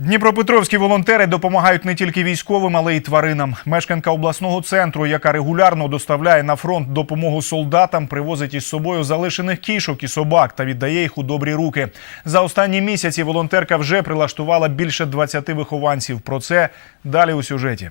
Дніпропетровські волонтери допомагають не тільки військовим, але й тваринам. Мешканка обласного центру, яка регулярно доставляє на фронт допомогу солдатам, привозить із собою залишених кішок і собак та віддає їх у добрі руки. За останні місяці волонтерка вже прилаштувала більше 20 вихованців. Про це далі у сюжеті.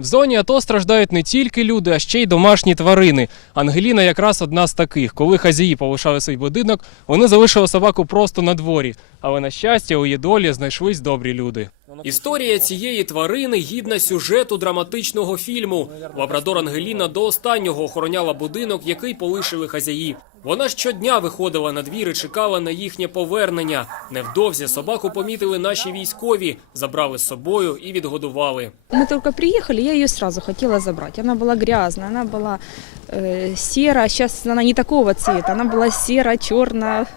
В зоні АТО страждають не тільки люди, а ще й домашні тварини. Ангеліна якраз одна з таких. Коли хазяї полишали свій будинок, вони залишили собаку просто на дворі. Але на щастя, у її долі знайшлись добрі люди. Історія цієї тварини гідна сюжету драматичного фільму. Лабрадор Ангеліна до останнього охороняла будинок, який полишили хазяї. Вона щодня виходила на двір і чекала на їхнє повернення. Невдовзі собаку помітили наші військові, забрали з собою і відгодували. Мы только приехали, я ее сразу хотела забрать. Она была грязная, она была э, серая. Сейчас она не такого цвета, она была серая, черная,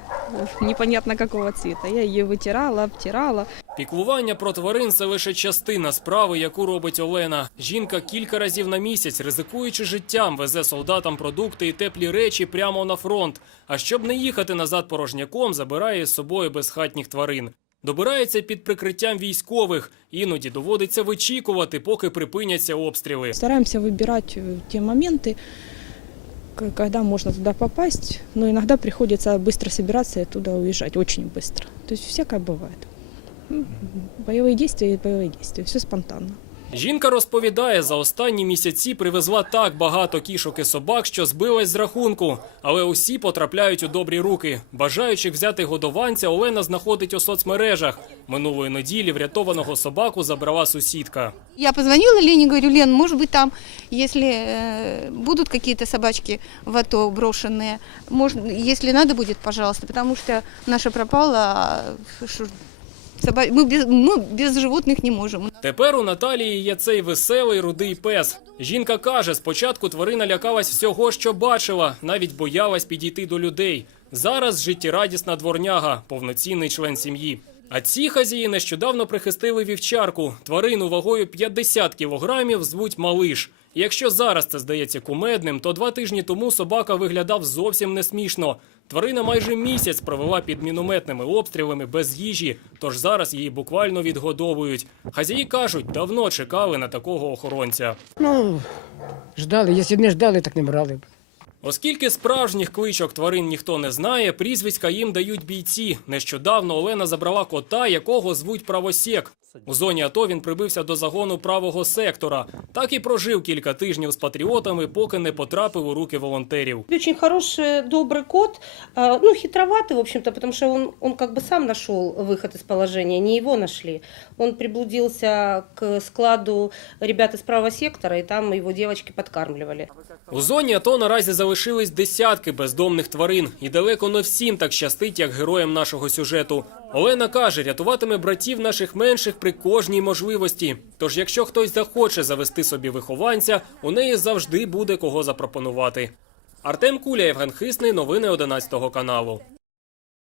непонятно какого цвета. Я ее вытирала, обтирала. Піклування про тварин це лише частина справи, яку робить Олена. Жінка кілька разів на місяць, ризикуючи життям, везе солдатам продукти і теплі речі прямо на фронт. А щоб не їхати назад порожняком, забирає з собою безхатніх тварин. Добирається під прикриттям військових. Іноді доводиться вичікувати, поки припиняться обстріли. Стараемся выбирать э, те моменты, к- когда можно туда попасть, но иногда приходится быстро собираться и оттуда уезжать, очень быстро. То есть всякое бывает. М, Боевые действия и боевые действия, все спонтанно. Жінка розповідає, за останні місяці привезла так багато кішок і собак, що збилась з рахунку. Але усі потрапляють у добрі руки. Бажаючих взяти годованця Олена знаходить у соцмережах. Минулої неділі врятованого собаку забрала сусідка. Я позвонила Лене, говорю, Лен, может быть там, если э, будут какие-то собачки в АТО брошенные, можно, если надо будет, пожалуйста, потому что наша пропала, а, шо- соба- мы, без, мы без животных не можем. Тепер у Наталії є цей веселий рудий пес. Жінка каже, спочатку тварина лякалась всього, що бачила, навіть боялась підійти до людей. Зараз життєрадісна дворняга, повноцінний член сім'ї. А ці хазії нещодавно прихистили вівчарку. Тварину вагою 50 кілограмів звуть Малиш. Якщо зараз це здається кумедним, то два тижні тому собака виглядав зовсім не смішно. Тварина майже місяць провела під мінометними обстрілами без їжі, тож зараз її буквально відгодовують. Хазяї кажуть, давно чекали на такого охоронця. Ну, ждали. Якщо б не ждали, так не брали б. Оскільки справжніх кличок тварин ніхто не знає, прізвиська їм дають бійці. Нещодавно Олена забрала кота, якого звуть правосєк. У зоні АТО він прибився до загону правого сектора. Так і прожив кілька тижнів з патріотами, поки не потрапив у руки волонтерів. Очень хороший, добрый кот, а, ну, хитроватый, в общем-то, потому что он, он как бы сам нашел выход из положения, не его нашли. Он приблудился к складу ребят из правого сектора, и там его девочки подкармливали. У зоні АТО наразі залишились десятки бездомних тварин, і далеко не всім так щастить, як героям нашого сюжету. Олена каже, рятуватиме братів наших менших при кожній можливості. Тож, якщо хтось захоче завести собі вихованця, у неї завжди буде кого запропонувати. Артем Куля, Євген Хисний, новини 11 каналу.